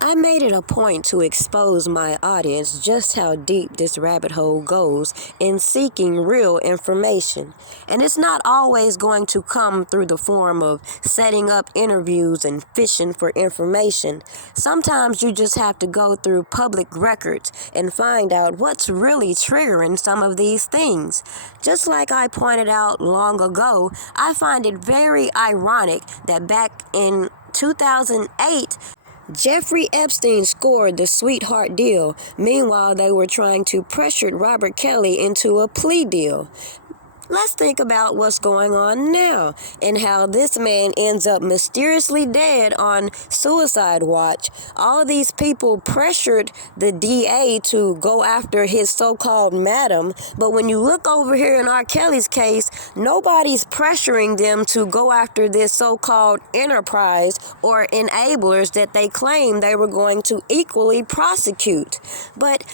I made it a point to expose my audience just how deep this rabbit hole goes in seeking real information. And it's not always going to come through the form of setting up interviews and fishing for information. Sometimes you just have to go through public records and find out what's really triggering some of these things. Just like I pointed out long ago, I find it very ironic that back in 2008, Jeffrey Epstein scored the sweetheart deal. Meanwhile, they were trying to pressure Robert Kelly into a plea deal. Let's think about what's going on now and how this man ends up mysteriously dead on suicide watch. All these people pressured the DA to go after his so-called madam, but when you look over here in R. Kelly's case, nobody's pressuring them to go after this so-called enterprise or enablers that they claim they were going to equally prosecute. But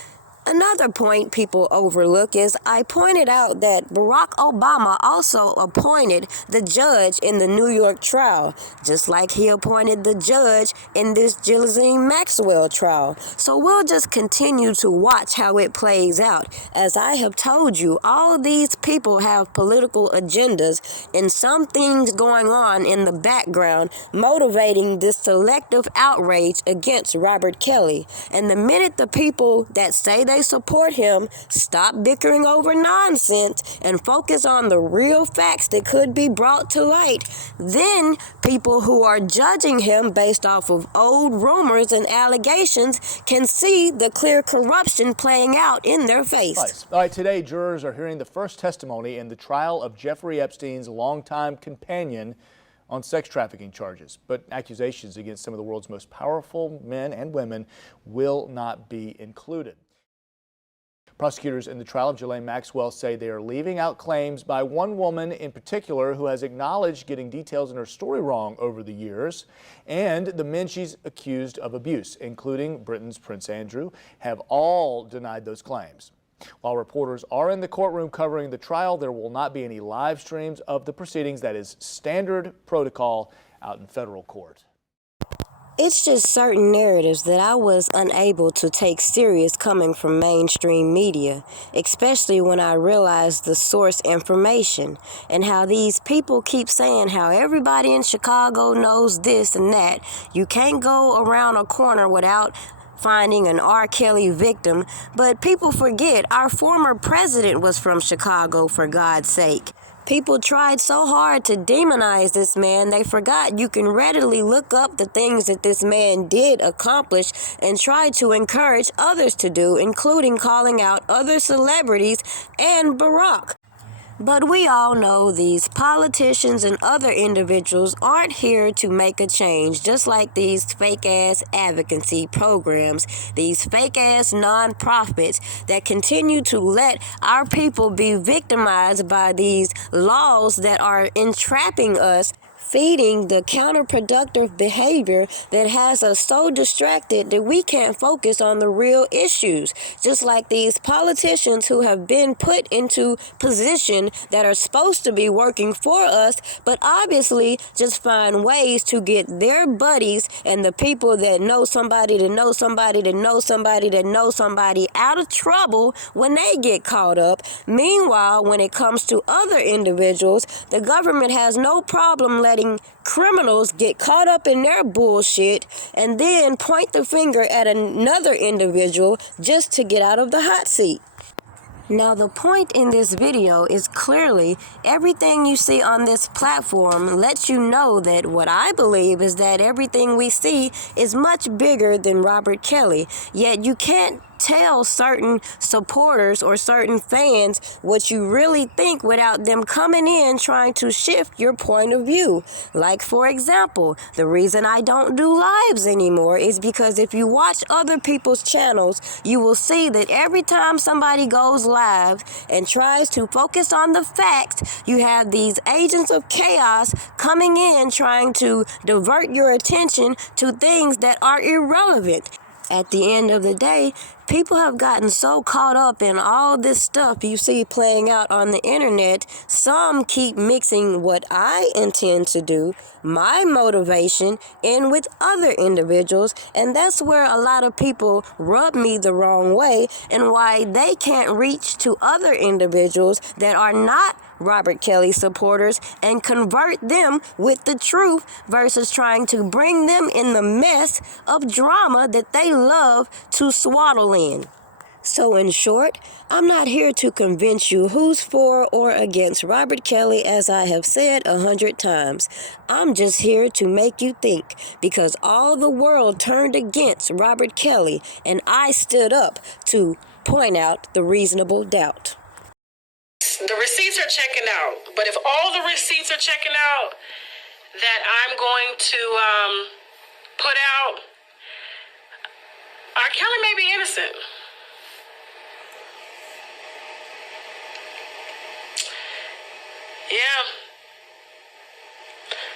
another point people overlook is I pointed out that Barack Obama also appointed the judge in the New York trial, just like he appointed the judge in this Ghislaine Maxwell trial. So we'll just continue to watch how it plays out. As I have told you, all these people have political agendas and some things going on in the background motivating this selective outrage against Robert Kelly. And the minute the people that say they support him stop bickering over nonsense and focus on the real facts that could be brought to light, then people who are judging him based off of old rumors and allegations can see the clear corruption playing out in their face. All right, today jurors are hearing the first testimony in the trial of Jeffrey Epstein's longtime companion on sex trafficking charges. But accusations against some of the world's most powerful men and women will not be included. Prosecutors in the trial of Ghislaine Maxwell say they are leaving out claims by one woman in particular who has acknowledged getting details in her story wrong over the years, and the men she's accused of abuse, including Britain's Prince Andrew, have all denied those claims. While reporters are in the courtroom covering the trial, there will not be any live streams of the proceedings. That is standard protocol out in federal court. It's just certain narratives that I was unable to take serious coming from mainstream media, especially when I realized the source information and how these people keep saying how everybody in Chicago knows this and that. You can't go around a corner without finding an R. Kelly victim, but people forget our former president was from Chicago, for God's sake. People tried so hard to demonize this man, they forgot you can readily look up the things that this man did accomplish and try to encourage others to do, including calling out other celebrities and Barack. But we all know these politicians and other individuals aren't here to make a change, just like these fake-ass advocacy programs, these fake-ass nonprofits that continue to let our people be victimized by these laws that are entrapping us, feeding the counterproductive behavior that has us so distracted that we can't focus on the real issues. Just like these politicians who have been put into position that are supposed to be working for us, but obviously just find ways to get their buddies and the people that know somebody to know somebody to know somebody to know somebody out of trouble when they get caught up. Meanwhile, when it comes to other individuals, the government has no problem letting criminals get caught up in their bullshit and then point the finger at another individual just to get out of the hot seat. Now, the point in this video is clearly everything you see on this platform lets you know that what I believe is that everything we see is much bigger than Robert Kelly. Yet you can't tell certain supporters or certain fans what you really think without them coming in trying to shift your point of view. Like, for example, the reason I don't do lives anymore is because if you watch other people's channels, you will see that every time somebody goes live and tries to focus on the facts, you have these agents of chaos coming in trying to divert your attention to things that are irrelevant. At the end of the day, People have gotten so caught up in all this stuff you see playing out on the internet, some keep mixing what I intend to do, my motivation, in with other individuals, and that's where a lot of people rub me the wrong way and why they can't reach to other individuals that are not Robert Kelly supporters and convert them with the truth versus trying to bring them in the mess of drama that they love to swaddle in. So in short, I'm not here to convince you who's for or against Robert Kelly, as I have said 100 times. I'm just here to make you think, because all the world turned against Robert Kelly and I stood up to point out the reasonable doubt. The receipts are checking out, but if all the receipts are checking out that I'm going to put out, R. Kelly may be innocent. Yeah.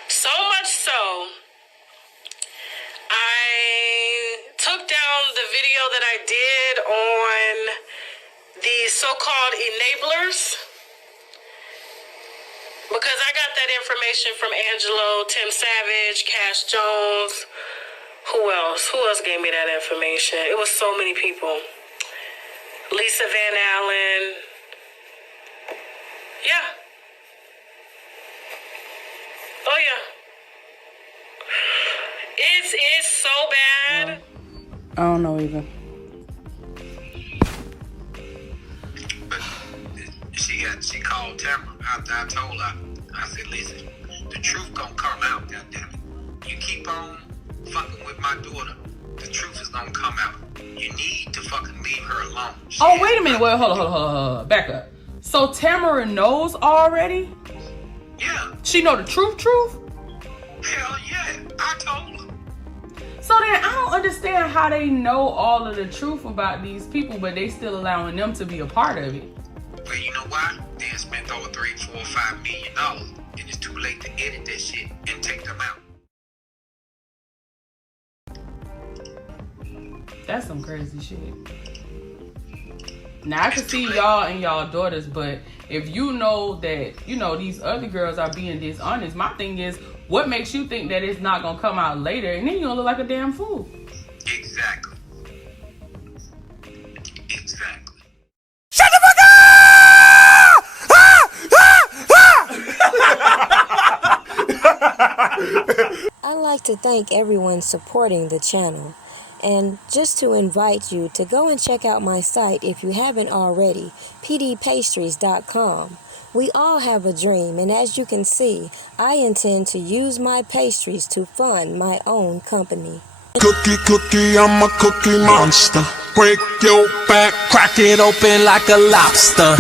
So much so, I took down the video that I did on the so-called enablers, because I got that information from Angelo, Tim Savage, Cash Jones. Who else? Who else gave me that information? It was so many people. Lisa Van Allen. Yeah. Oh, yeah. It's so bad. I don't know either. She called Tamara after I told her. I said, listen, the truth gonna come out, goddammit. You keep on fucking with my daughter, the truth is gonna come out. You need to fucking leave her alone. Oh, wait a minute. Wait, hold on. Back up. So Tamara knows already? Yeah. She know the truth? Hell yeah. I told her. So then I don't understand how they know all of the truth about these people, but they still allowing them to be a part of it. Well, you know why? They had spent over $3, $4, $5 million, and it's too late to edit that shit and take them out. That's some crazy shit. Now I can see y'all and y'all daughters, but if you know that, you know, these other girls are being dishonest, my thing is, what makes you think that it's not gonna come out later and then you're gonna look like a damn fool? Exactly. Shut the fuck up! I'd like to thank everyone supporting the channel, and just to invite you to go and check out my site if you haven't already, pewdiepastries.com. We all have a dream, and as you can see, I intend to use my pastries to fund my own company. Cookie, I'm a cookie monster. Break your back, crack it open like a lobster.